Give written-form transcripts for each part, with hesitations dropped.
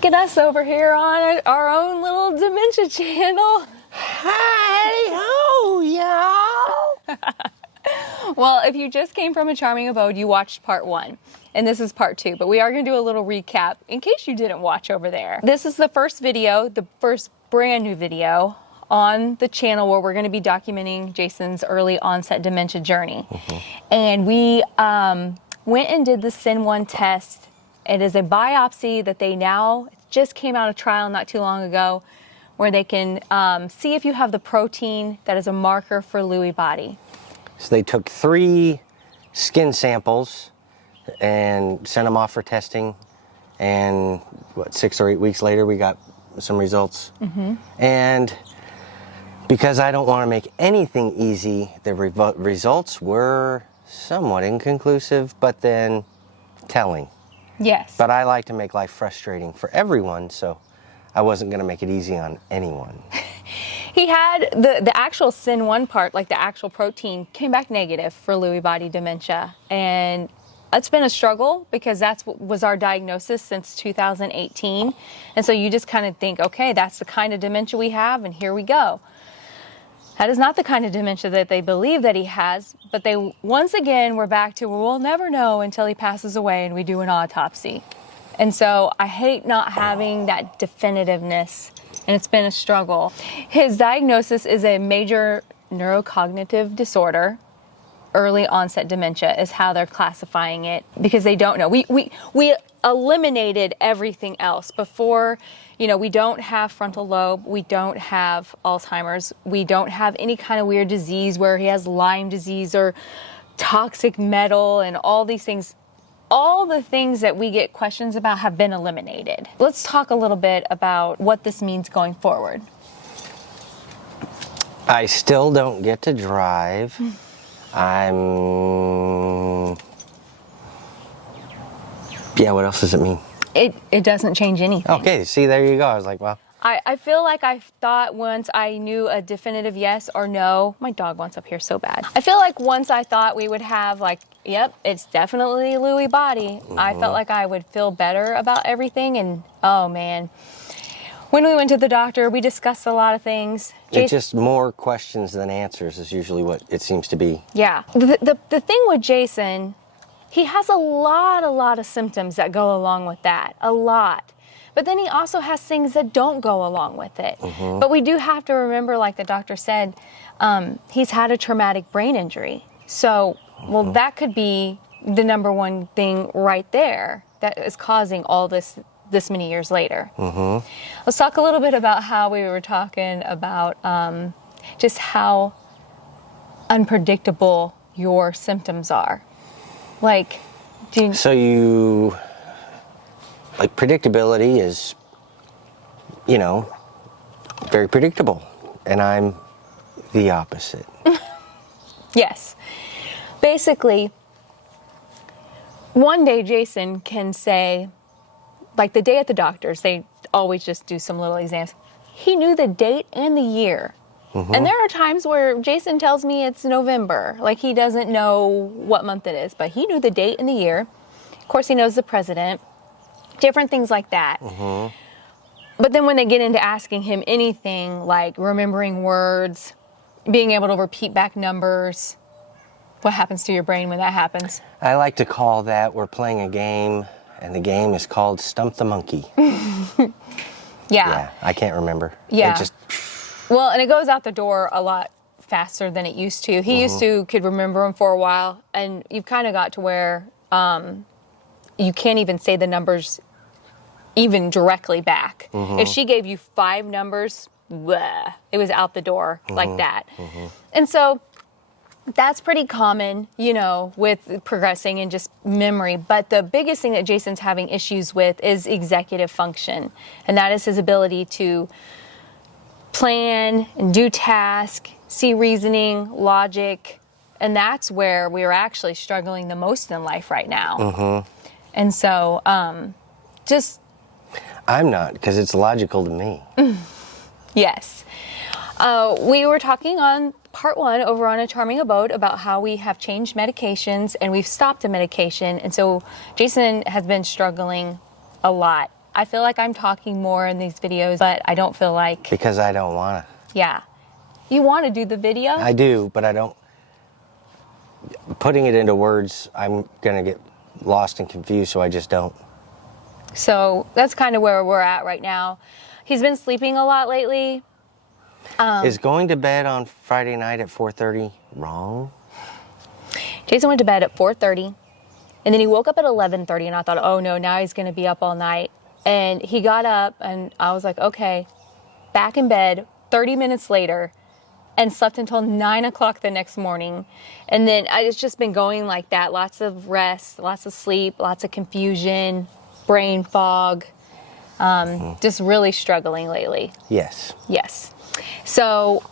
Look at us over here on our own little dementia channel. Hi-ho, y'all. Well, if you just came from A Charming Abode, you watched part 1. And this is part 2, but we are going to do a little recap in case you didn't watch over there. This is the first video, the first brand new video on the channel where we're going to be documenting Jason's early onset dementia journey. And we went and did the SIN1 test. It is a biopsy that they now just came out of trial not too long ago, where they can see if you have the protein that is a marker for Lewy body. So they took 3 skin samples and sent them off for testing. And 6 or 8 weeks later, we got some results. And because I don't want to make anything easy, the results were somewhat inconclusive, but then telling. Yes. But I like to make life frustrating for everyone, so I wasn't going to make it easy on anyone. He had the actual SIN1 part, like the actual protein, came back negative for Lewy body dementia. And it's been a struggle because that was our diagnosis since 2018. And so you just kind of think, okay, that's the kind of dementia we have, and here we go. That is not the kind of dementia that they believe that he has, but they, once again, we're back to, well, we'll never know until he passes away and we do an autopsy. And so I hate not having that definitiveness, and it's been a struggle. His diagnosis is a major neurocognitive disorder. Early onset dementia is how they're classifying it, because they don't know. We eliminated everything else before. You know, we don't have frontal lobe, we don't have Alzheimer's, we don't have any kind of weird disease where he has Lyme disease or toxic metal and all these things. All the things that we get questions about have been eliminated. Let's talk a little bit about what this means going forward. I still don't get to drive. Yeah, what else does it mean? It doesn't change anything. Okay, see, there you go. I was like, well. I feel like I thought once I knew a definitive yes or no, my dog wants up here so bad. I feel like once I thought we would have like, yep, it's definitely Lewy body, I felt like I would feel better about everything. And oh man, when we went to the doctor, we discussed a lot of things. It's just more questions than answers is usually what it seems to be. Yeah, the thing with Jason, he has a lot of symptoms that go along with that, a lot. But then he also has things that don't go along with it. But we do have to remember, like the doctor said, he's had a traumatic brain injury. So, well, that could be the number one thing right there that is causing all this many years later. Let's talk a little bit about how we were talking about just how unpredictable your symptoms are. Like, like predictability is, you know, very predictable, and I'm the opposite. Yes. Basically, one day Jason can say, like the day at the doctor's, they always just do some little exams. He knew the date and the year. And there are times where Jason tells me it's November, like he doesn't know what month it is, but he knew the date and the year. Of course, he knows the president, different things like that. But then when they get into asking him anything like remembering words, being able to repeat back numbers, what happens to your brain when that happens? I like to call that we're playing a game, and the game is called Stump the Monkey. Yeah, I can't remember. Yeah. It just... Well, and it goes out the door a lot faster than it used to. He used to could remember them for a while, and you've kind of got to where you can't even say the numbers even directly back. If she gave you 5 numbers, bleh, it was out the door like that. And so that's pretty common, you know, with progressing and just memory. But the biggest thing that Jason's having issues with is executive function, and that is his ability to plan and do task, see reasoning, logic, and that's where we're actually struggling the most in life right now. And so, just... I'm not, because it's logical to me. Yes. We were talking on part 1 over on A Charming Abode about how we have changed medications and we've stopped a medication. And so Jason has been struggling a lot I feel like I'm talking more in these videos, but I don't feel like... Because I don't want to. Yeah. You want to do the video? I do, but I don't. Putting it into words, I'm going to get lost and confused, so I just don't. So that's kind of where we're at right now. He's been sleeping a lot lately. Is going to bed on Friday night at 4:30 wrong? Jason went to bed at 4:30, and then he woke up at 11:30, and I thought, oh no, now he's going to be up all night. And he got up, and I was like, okay, back in bed 30 minutes later, and slept until 9 o'clock the next morning. And then it's just been going like that. Lots of rest, lots of sleep, lots of confusion, brain fog. Just really struggling lately. Yes. Yes. So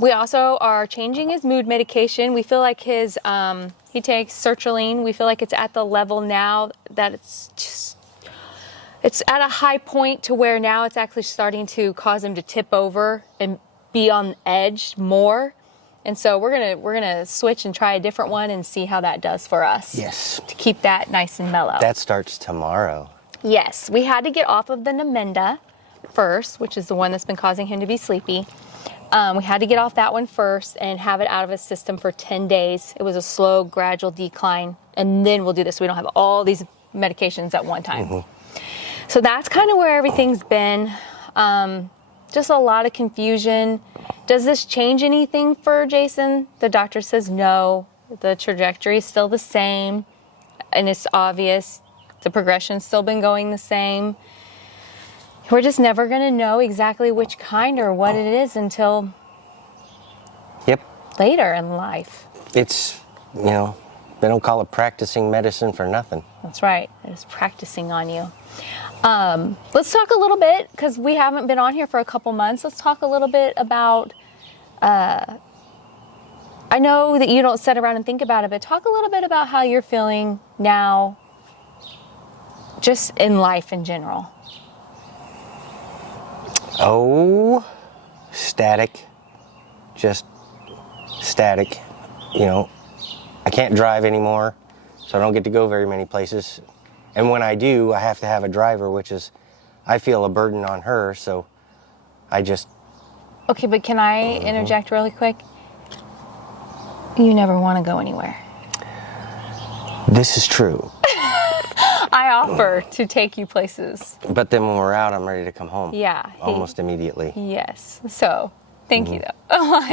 we also are changing his mood medication. We feel like he takes sertraline. We feel like it's at the level now that it's at a high point to where now it's actually starting to cause him to tip over and be on edge more. And so we're gonna switch and try a different one and see how that does for us. Yes. To keep that nice and mellow. That starts tomorrow. Yes, we had to get off of the DEMENTIA first, which is the one that's been causing him to be sleepy. We had to get off that one first and have it out of his system for 10 days. It was a slow, gradual decline, and then we'll do this. We don't have all these medications at one time. So that's kind of where everything's been. Just a lot of confusion. Does this change anything for Jason? The doctor says no. The trajectory is still the same, and it's obvious. The progression's still been going the same. We're just never going to know exactly which kind or what it is until later in life. It's, they don't call it practicing medicine for nothing. That's right. It's practicing on you. Let's talk a little bit, because we haven't been on here for a couple months. Let's talk a little bit about, I know that you don't sit around and think about it, but talk a little bit about how you're feeling now, just in life in general. Oh, static. Just static. I can't drive anymore, so I don't get to go very many places. And when I do, I have to have a driver, which is, I feel a burden on her, so I just... Okay, but can I interject really quick? You never want to go anywhere. This is true. I offer to take you places. But then when we're out, I'm ready to come home. Yeah. Almost immediately. Yes. So, thank you, though.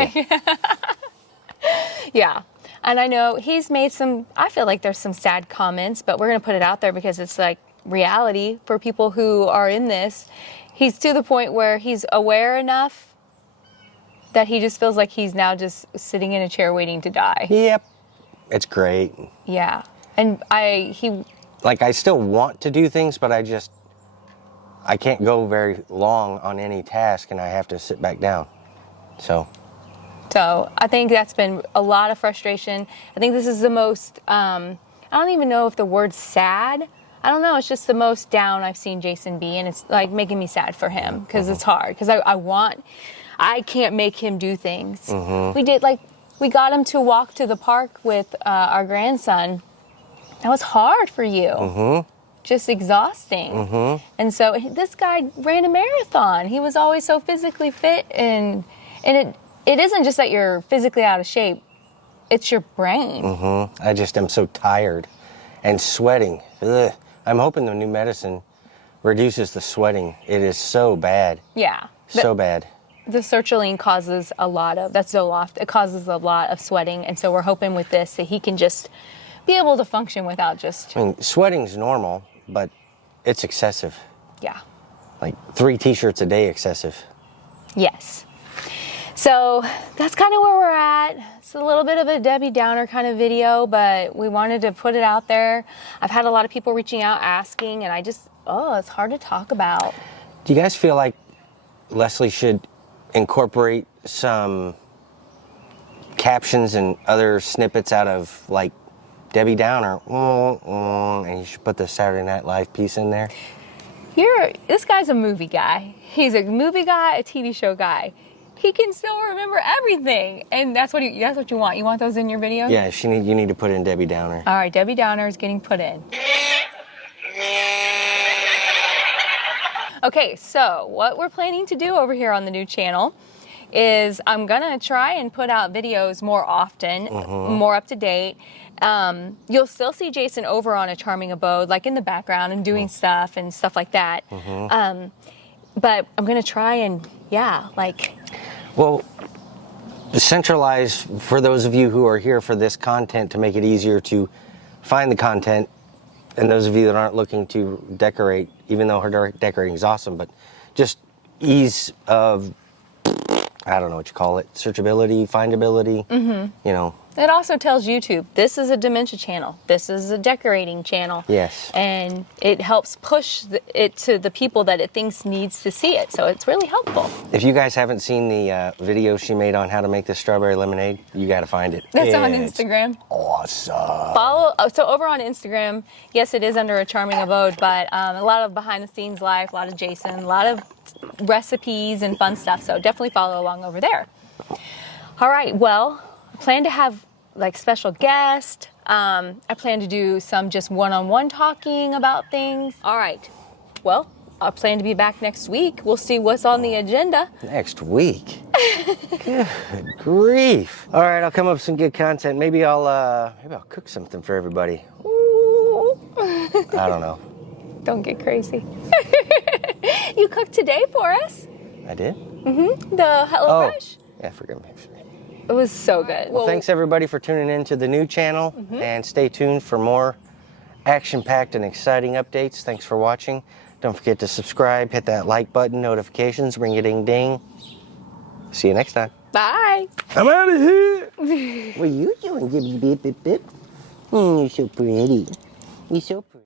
Yeah. And I know he's made I feel like there's some sad comments, but we're going to put it out there because it's like reality for people who are in this. He's to the point where he's aware enough that he just feels like he's now just sitting in a chair waiting to die. Yep. It's great. Yeah. And I still want to do things, but I can't go very long on any task, and I have to sit back down. So I think that's been a lot of frustration. I think this is the most, I don't even know if the word's sad. I don't know. It's just the most down I've seen Jason be, and it's like making me sad for him because it's hard. Because I can't make him do things. We got him to walk to the park with our grandson. That was hard for you. Just exhausting. And so this guy ran a marathon. He was always so physically fit, and it isn't just that you're physically out of shape. It's your brain. I just am so tired and sweating. Ugh. I'm hoping the new medicine reduces the sweating. It is so bad. Yeah. So bad. The sertraline causes that's Zoloft. It causes a lot of sweating. And so we're hoping with this that he can just be able to function without just... I mean, sweating's normal, but it's excessive. Yeah. Like 3 t-shirts a day excessive. Yes. So that's kind of where we're at. It's a little bit of a Debbie Downer kind of video, but we wanted to put it out there. I've had a lot of people reaching out asking, and it's hard to talk about. Do you guys feel like Leslie should incorporate some captions and other snippets out of like Debbie Downer, and you should put the Saturday Night Live piece in there? This guy's a movie guy. He's a movie guy, a TV show guy. He can still remember everything, and that's what you want. You want those in your videos? Yeah, you need to put in Debbie Downer. All right, Debbie Downer is getting put in. Okay, so what we're planning to do over here on the new channel is I'm gonna try and put out videos more often, more up to date. You'll still see Jason over on A Charming Abode, like in the background and doing stuff like that. But I'm gonna try and, Well, centralize for those of you who are here for this content to make it easier to find the content, and those of you that aren't looking to decorate, even though her decorating is awesome, but just ease of, I don't know what you call it, searchability, findability, you know. It also tells YouTube, this is a dementia channel, this is a decorating channel. Yes. And it helps push it to the people that it thinks needs to see it, so it's really helpful. If you guys haven't seen the video she made on how to make this strawberry lemonade, you got to find it. That's on It's Instagram. Awesome. So over on Instagram, yes, it is under A Charming Abode, but a lot of behind the scenes life, a lot of Jason, a lot of recipes and fun stuff, so definitely follow along over there. All right, well, I plan to have like special guests. I plan to do some just one-on-one talking about things. All right, well, I plan to be back next week. We'll see what's on the agenda. Next week. Good grief. All right, I'll come up with some good content. Maybe I'll cook something for everybody. Ooh. I don't know. Don't get crazy. You cooked today for us. I did? The HelloFresh. Yeah, forgive me. It was so good. Well, thanks everybody for tuning in to the new channel, and stay tuned for more action-packed and exciting updates. Thanks for watching. Don't forget to subscribe, hit that like button, notifications, ring a ding ding. See you next time. Bye. I'm out of here. What are you doing, Gibby Bip Bip Bip? You're so pretty. You're so pretty.